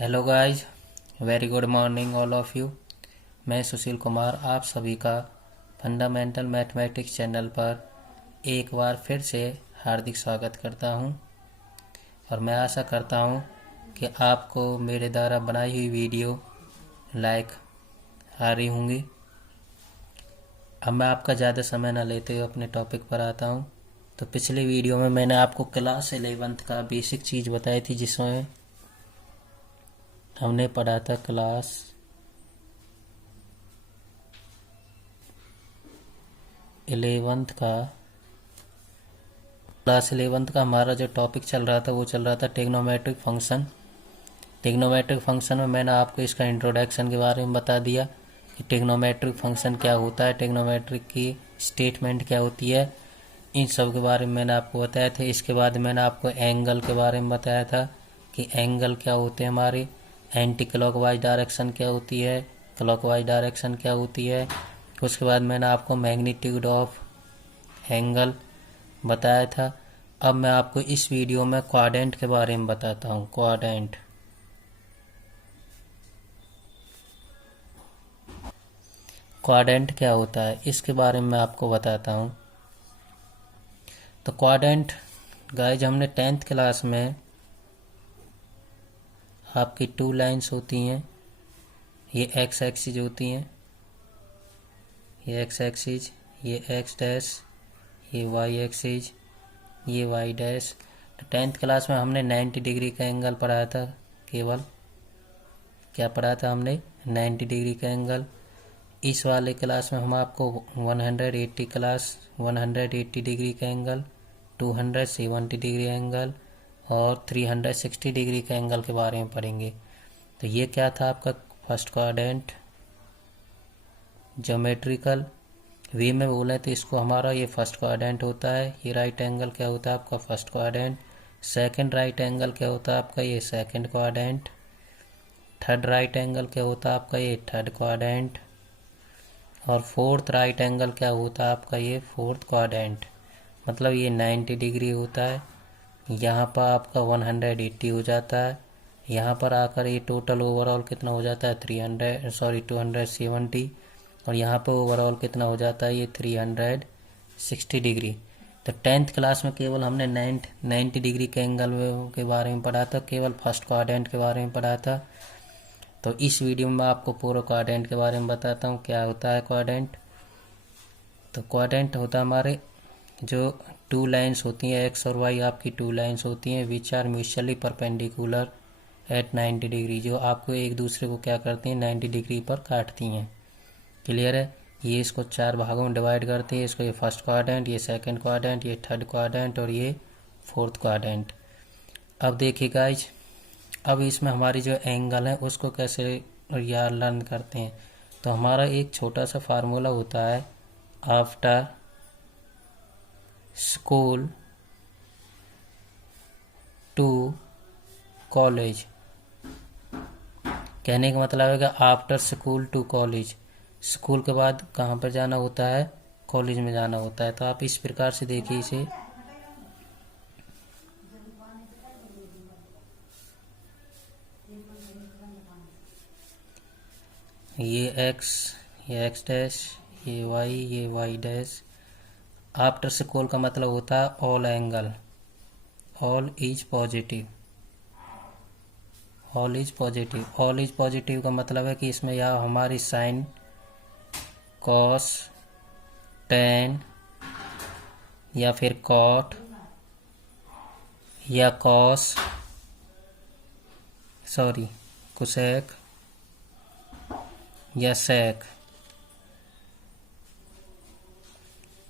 Hello guys, very good morning all of you. मैं सुशील कुमार आप सभी का फंडामेंटल मैथमेटिक्स चैनल पर एक बार फिर से हार्दिक स्वागत करता हूं और मैं आशा करता हूं कि आपको मेरे द्वारा बनाई हुई वीडियो लाइक आ रही होंगी। अब मैं आपका ज़्यादा समय न लेते हुए अपने टॉपिक पर आता हूं। तो पिछली वीडियो में मैंने आपको क्लास 11th का बेसिक चीज़ बताई थी, जिसमें हमने पढ़ा था क्लास 11th का हमारा जो टॉपिक चल रहा था वो चल रहा था ट्रिग्नोमेट्रिक फंक्शन। ट्रिग्नोमेट्रिक फंक्शन में मैंने आपको इसका इंट्रोडक्शन के बारे में बता दिया कि ट्रिग्नोमेट्रिक फंक्शन क्या होता है, ट्रिग्नोमेट्रिक की स्टेटमेंट क्या होती है, इन सब के बारे में मैंने आपको बताया था। इसके बाद मैंने आपको एंगल के बारे में बताया था कि एंगल क्या होते हैं हमारे, एंटी क्लॉकवाइज डायरेक्शन क्या होती है, क्लॉकवाइज डायरेक्शन क्या होती है। उसके बाद मैंने आपको मैग्नीट्यूड ऑफ एंगल बताया था। अब मैं आपको इस वीडियो में क्वाड्रेंट के बारे में बताता हूँ। क्वाड्रेंट क्या होता है इसके बारे में मैं आपको बताता हूँ। तो क्वाड्रेंट गाइज, हमने 10th क्लास में आपकी 2 लाइंस होती हैं, ये एक्स एक्सिस होती हैं, ये एक्स एक्सिस, ये एक्स डैश, ये वाई एक्सिस, ये वाई डैश। तो 10th क्लास में हमने 90 डिग्री का एंगल पढ़ाया था। केवल क्या पढ़ा था हमने? 90 डिग्री का एंगल। इस वाले क्लास में हम आपको 180 डिग्री का एंगल, 270 डिग्री एंगल और 360 डिग्री का एंगल के बारे में पढ़ेंगे। तो ये क्या था आपका फर्स्ट क्वाड्रेंट। ज्योमेट्रिकल वे में बोले तो इसको हमारा ये फर्स्ट क्वाड्रेंट होता है। ये राइट एंगल क्या होता है आपका first quadrant. Second right angle क्या होता है आपका ये second quadrant. Third right angle क्या होता है आपका ये थर्ड क्वाड्रेंट। और फोर्थ राइट एंगल क्या होता है आपका ये फोर्थ क्वाड्रेंट। मतलब ये 90 डिग्री होता है। यहाँ पर आपका 180 हो जाता है। यहाँ पर आकर ये टोटल ओवरऑल कितना हो जाता है 270। और यहाँ पर ओवरऑल कितना हो जाता है ये 360 डिग्री। तो 10th क्लास में केवल हमने 90 डिग्री के एंगल के बारे में पढ़ा था, केवल फर्स्ट क्वाड्रेंट के बारे में पढ़ा था। तो इस वीडियो में आपको पूरा क्वाड्रेंट के बारे में बताता हूँ क्या होता है क्वाड्रेंट। तो क्वाड्रेंट होता है हमारे जो 2 लाइन्स होती हैं, एक्स और वाई आपकी 2 लाइन्स होती हैं, which are mutually perpendicular at 90 degree, जो आपको एक दूसरे को क्या करती हैं 90 डिग्री पर काटती हैं। क्लियर है। ये इसको 4 भागों में डिवाइड करती है। इसको ये फर्स्ट क्वाड्रेंट, ये सेकंड क्वाड्रेंट, ये थर्ड क्वाड्रेंट और ये फोर्थ क्वाड्रेंट। अब देखिए गाइज, अब इसमें हमारी जो एंगल है उसको कैसे यार लर्न करते हैं। तो हमारा एक छोटा सा फार्मूला होता है, आफ्टर स्कूल टू कॉलेज। कहने का मतलब है कि after school to college, school के बाद कहाँ पर जाना होता है, कॉलेज में जाना होता है। तो आप इस प्रकार से देखिए इसे, ये एक्स डैश, ये वाई डैश। आफ्टर स्कूल का मतलब होता है all angle, all is positive. All is positive का मतलब है कि इसमें या हमारी साइन, कॉस, टेन या फिर कॉट या कुसेक या सेक,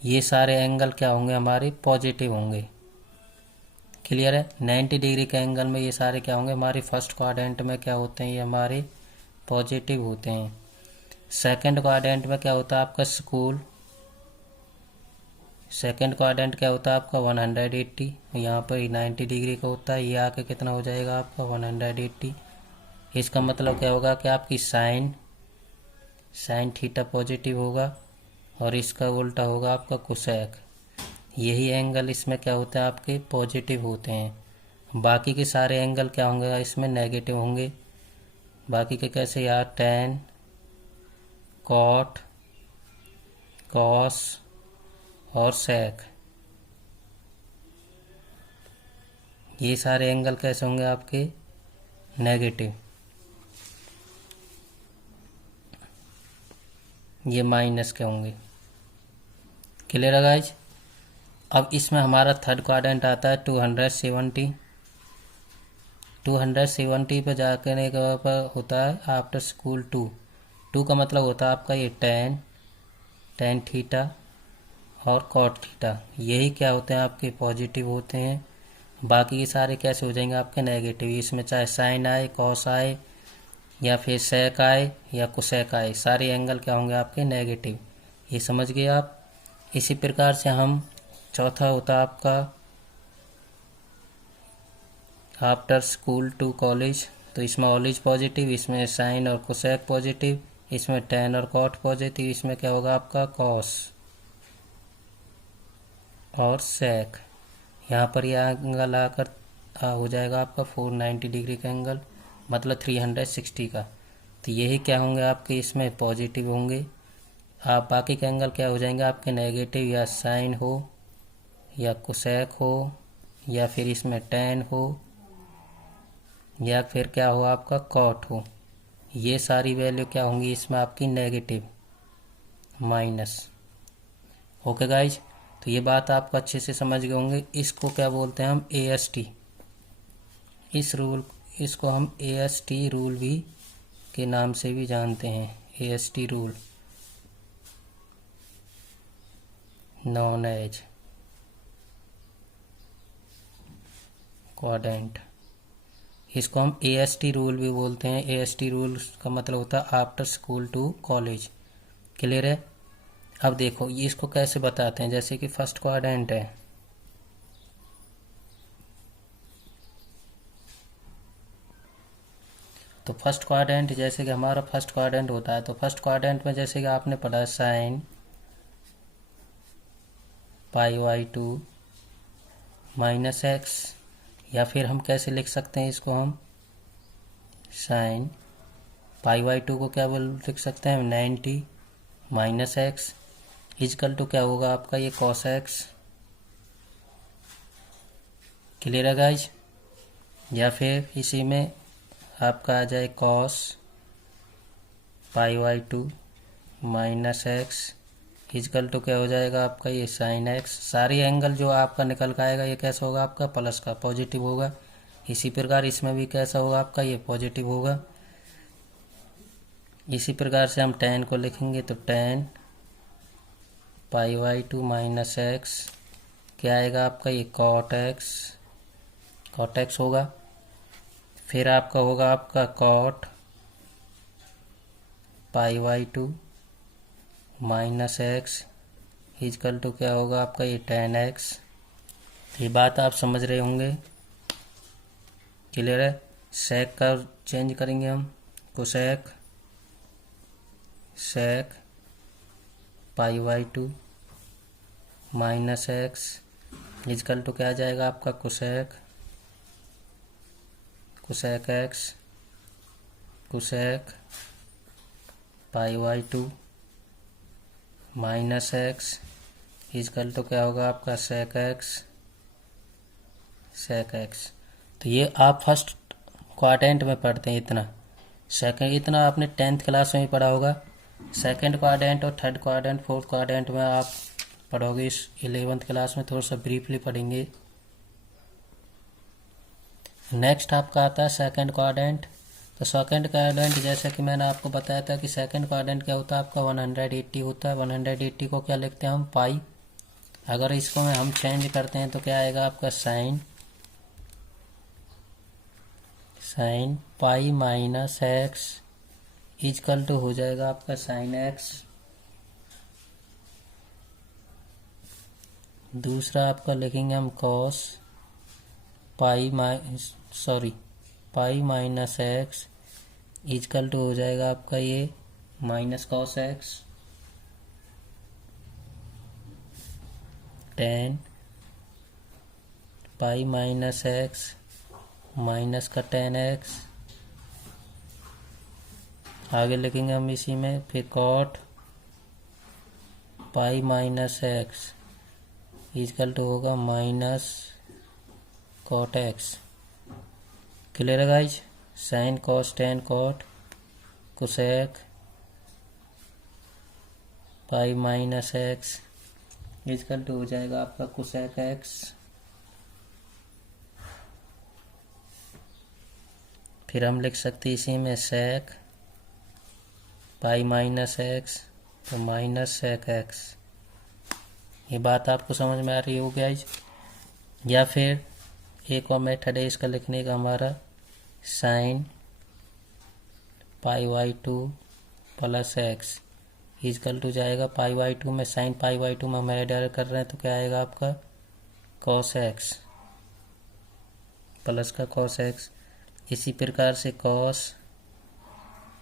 ये सारे एंगल क्या होंगे हमारे पॉजिटिव होंगे। क्लियर है। 90 डिग्री के एंगल में ये सारे क्या होंगे हमारे फर्स्ट क्वाड्रेंट में क्या होते हैं, ये हमारे पॉजिटिव होते हैं। सेकंड क्वाड्रेंट में क्या होता है आपका स्कूल। सेकंड क्वाड्रेंट क्या होता है आपका 180, यहाँ पर 90 डिग्री का होता है। ये आके कितना हो जाएगा आपका 180। इसका मतलब क्या होगा कि आपकी साइन थीटा पॉजिटिव होगा और इसका उल्टा होगा आपका कोसेक। यही एंगल इसमें क्या होते हैं आपके पॉजिटिव होते हैं। बाकी के सारे एंगल क्या होंगे इसमें नेगेटिव होंगे। बाकी के कैसे यार, टेन, कॉट, कॉस और सेक, ये सारे एंगल कैसे होंगे आपके, नेगेटिव। ये माइनस के होंगे। क्लियर है गाइज। अब इसमें हमारा थर्ड क्वाड्रेंट आता है 270। 270 पे जाकर पर होता है आफ्टर स्कूल टू का मतलब होता है आपका ये टेन थीटा और कॉट थीटा, यही क्या होते हैं आपके पॉजिटिव होते हैं। बाकी ये सारे कैसे हो जाएंगे आपके नेगेटिव। इसमें चाहे साइन आए, कॉस आए, या फिर सेक आए या कोसेक आए, सारे एंगल क्या होंगे आपके नेगेटिव। ये समझ गए आप। इसी प्रकार से हम चौथा होता आपका आफ्टर स्कूल टू कॉलेज, तो इसमें ऑलेज पॉजिटिव, इसमें साइन और कोसेक पॉजिटिव, इसमें टेन और कॉट पॉजिटिव, इसमें क्या होगा आपका कॉस और सेक। यहाँ पर यह एंगल आकर हो जाएगा आपका 490 डिग्री का एंगल, मतलब 360 का। तो यही क्या होंगे आपके इसमें पॉजिटिव होंगे। आप बाकी के एंगल क्या हो जाएंगे आपके नेगेटिव, या साइन हो या कोसेक हो या फिर इसमें टेन हो या फिर क्या हो आपका कॉट हो। ये सारी वैल्यू क्या होंगी इसमें आपकी नेगेटिव, माइनस। ओके गाइज, तो ये बात आपको अच्छे से समझ गए होंगे। इसको क्या बोलते हैं हम, AST। इसको हम AST रूल भी के नाम से भी जानते हैं। AST rule, known as quadrant, इसको हम AST रूल भी बोलते हैं। AST रूल का मतलब होता है after school to college. Clear है। अब देखो ये इसको कैसे बताते हैं। जैसे कि फर्स्ट क्वाड्रेंट है, तो फर्स्ट क्वाड्रेंट जैसे कि हमारा फर्स्ट क्वाड्रेंट होता है, तो फर्स्ट क्वाड्रेंट में जैसे कि आपने पढ़ा साइन π/2 -x, या फिर हम कैसे लिख सकते हैं इसको, हम साइन π/2 को क्या बोल लिख सकते हैं, 90 -x इजकल टू क्या होगा आपका ये cos x। क्लियर है गाइज। या फिर इसी में आपका आ जाए cos π/2 -x इजकल टू क्या हो जाएगा आपका ये sin x। सारी एंगल जो आपका निकल के आएगा ये कैसा होगा आपका प्लस का, पॉजिटिव होगा। इसी प्रकार इसमें भी कैसा होगा आपका ये पॉजिटिव होगा। इसी प्रकार से हम tan को लिखेंगे, तो tan π/2 -x क्या आएगा आपका ये cot x होगा। फिर आपका होगा आपका cot π/2 -x इजकल टू क्या होगा आपका ये tan x। ये बात आप समझ रहे होंगे। क्लियर है। सेक का चेंज करेंगे हम, cosec sec π/2 -x is equal to क्या आ जाएगा आपका cosec x cosec π/2 -x is equal to क्या होगा आपका सेक x। तो ये आप फर्स्ट क्वाड्रेंट में पढ़ते हैं इतना। सेकंड इतना आपने 10th क्लास में ही पढ़ा होगा। सेकंड क्वाड्रेंट और थर्ड क्वाड्रेंट फोर्थ क्वाड्रेंट में आप पढ़ोगे इस 11th क्लास में, थोड़ा सा ब्रीफली पढ़ेंगे। नेक्स्ट आपका आता है सेकंड क्वाड्रेंट। तो सेकंड क्वाड्रेंट जैसे कि मैंने आपको बताया था कि सेकंड क्वाड्रेंट क्या होता है आपका 180 होता है। 180 को क्या लिखते हैं हम, पाई। अगर इसको में हम चेंज करते हैं तो क्या आएगा आपका sine pi -x is equal to हो जाएगा आपका साइन x। दूसरा आपका लिखेंगे हम cos pi -x is equal to हो जाएगा आपका ये minus cos x। tan pi -x minus का tan x आगे लिखेंगे हम इसी में, फिर cot pi minus x is equal to होगा माइनस कॉट एक्स। क्लियर है guys. Sine cos tan cot cosec pi minus x is equal to हो जाएगा आपका कोसेक एक्स। फिर हम लिख सकते हैं इसी में सेक पाई माइनस एक्स तो माइनस सेक एक्स। ये बात आपको समझ में आ रही हो गाइज। या फिर एक और मेथड है इसका लिखने का हमारा, sine pi by two plus x is equal to जाएगा पाई बाई टू में, साइन पाई बाई टू में हम ऐड कर रहे हैं तो क्या आएगा आपका कॉस एक्स प्लस का कॉस एक्स। इसी प्रकार से cos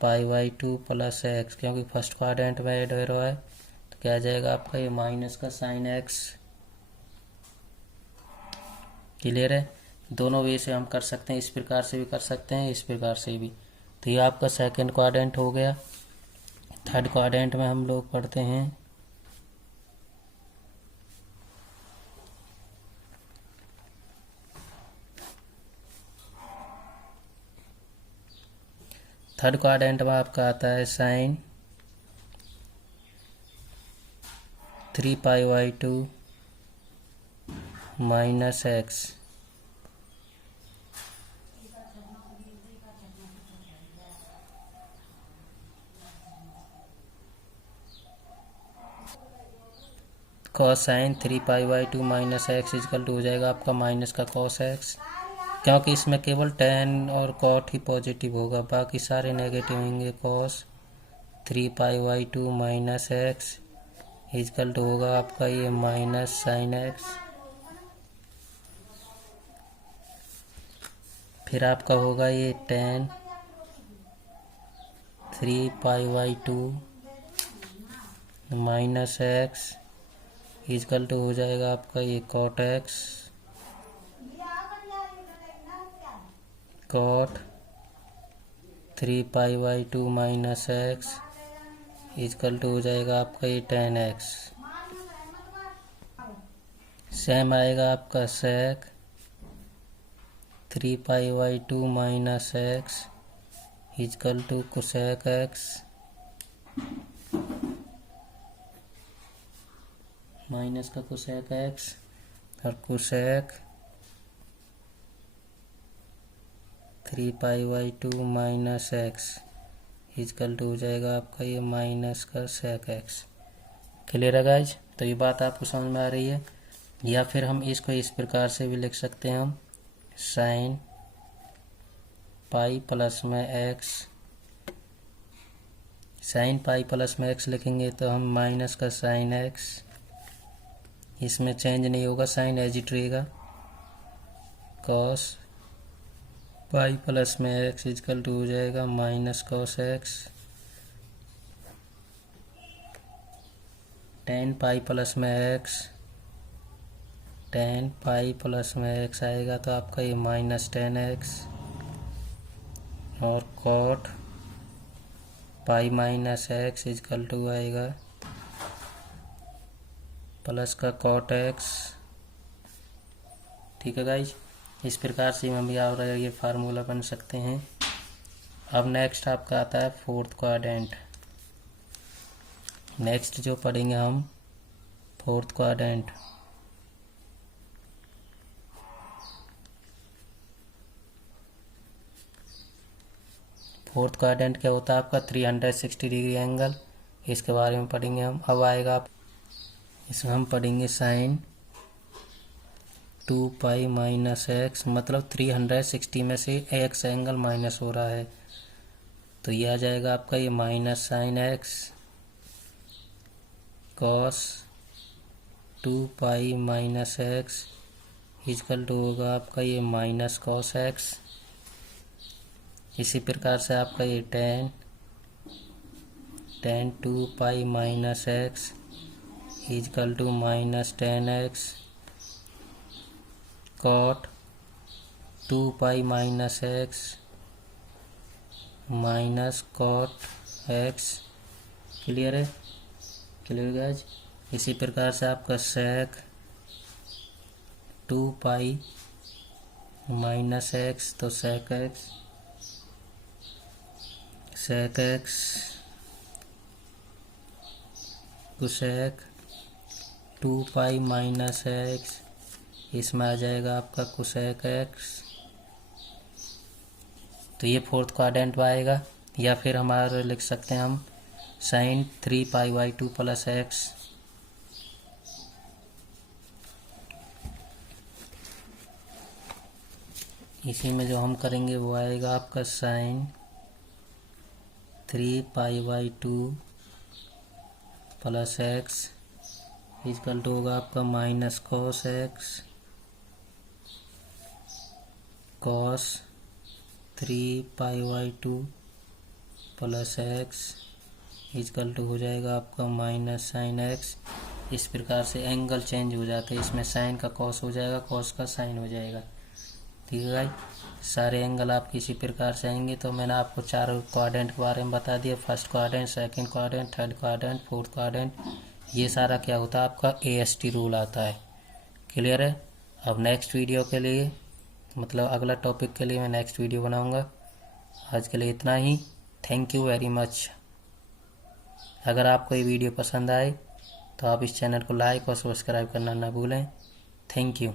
pi by two plus x, क्योंकि फर्स्ट क्वाड्रेंट में ऐड हो रहा है तो क्या आ जाएगा आपका ये माइनस का साइन एक्स। क्लियर है। दोनों वे से हम कर सकते हैं, इस प्रकार से भी कर सकते हैं, इस प्रकार से भी। तो ये आपका सेकंड क्वाड्रेंट हो गया। थर्ड क्वाड्रेंट में हम लोग पढ़ते हैं थर्ड क्वाड्रेंट में आपका आता है sine 3π/2 minus X. Cos sine 3π/2 minus x is equal to हो जाएगा आपका माइनस का कॉस एक्स, क्योंकि इसमें केवल टेन और कॉट ही पॉजिटिव होगा, बाकी सारे नेगेटिव होंगे। Cos 3π/2 minus x is equal to होगा आपका ये माइनस साइन एक्स। फिर आपका होगा ये tan 3π/2 minus x is equal to हो जाएगा आपका ये cot X. Cot 3π/2 minus x is equal to हो जाएगा आपका ये टेन एक्स। सेम आएगा आपका sec 3π/2 minus x is equal to cosec X minus का कोसेक एक्स और cosec 3π/2 minus x is equal to हो जाएगा आपका ये माइनस का सेक एक्स। क्लियर है गाइज। तो ये बात आपको समझ में आ रही है। या फिर हम इसको इस प्रकार से भी लिख सकते हैं, हम साइन पाई प्लस में एक्स, साइन पाई प्लस में एक्स लिखेंगे तो हम माइनस का साइन एक्स, इसमें चेंज नहीं होगा, साइन एज इट रहेगा। कॉस पाई प्लस में एक्स इजकल टू हो जाएगा minus cos x. Tan pi plus में एक्स, टेन पाई प्लस में एक्स आएगा तो आपका ये माइनस टेन एक्स। और cot pi minus x is equal to आएगा प्लस का कॉट एक्स। ठीक है गाइज। इस प्रकार से हम भी और ये फार्मूला बन सकते हैं। अब नेक्स्ट आपका आता है फोर्थ क्वाड्रेंट। नेक्स्ट जो पढ़ेंगे हम फोर्थ क्वाड्रेंट। फोर्थ क्वाड्रेंट क्या होता है आपका 360 डिग्री एंगल, इसके बारे में पढ़ेंगे हम। अब आएगा इसमें हम पढ़ेंगे साइन 2π माइनस एक्स, मतलब 360 में से एक्स एंगल माइनस हो रहा है तो ये आ जाएगा आपका ये minus sine X. Cos 2π minus x is equal to होगा आपका ये माइनस कॉस एक्स। इसी प्रकार से आपका ये tan 2π minus x is equal to minus tan X. Cot 2π minus X minus cot x. Clear है? Clear guys? इसी प्रकार से आपका सेक 2 पाई माइनस एक्स, तो sec x cosec 2 pi minus x, इसमें आ जाएगा आपका कुसेक एक्स। तो ये फोर्थ क्वाड्रेंट में आएगा। या फिर हमारे लिख सकते हैं हम sine 3 pi by 2 plus x. इसी में जो हम करेंगे वो आएगा आपका sine 3 pi by 2 plus x equal to होगा आपका minus cos x cos 3 pi by 2 plus x equal to हो जाएगा आपका माइनस साइन एक्स। इस प्रकार से एंगल चेंज हो जाते हैं, इसमें साइन का कॉस हो जाएगा, कॉस का साइन हो जाएगा। ठीक है भाई, सारे एंगल आप किसी प्रकार से आएंगे। तो मैंने आपको 4 क्वाड्रेंट के बारे में बता दिया, first quadrant, second quadrant, third quadrant, fourth quadrant. ये सारा क्या होता है आपका AST रूल आता है। क्लियर है? अब नेक्स्ट वीडियो के लिए, मतलब अगला टॉपिक के लिए मैं नेक्स्ट वीडियो बनाऊंगा। आज के लिए इतना ही। Thank you very much. अगर आपको ये वीडियो पसंद आए तो आप इस चैनल को लाइक और सब्सक्राइब करना ना भूलें। Thank you.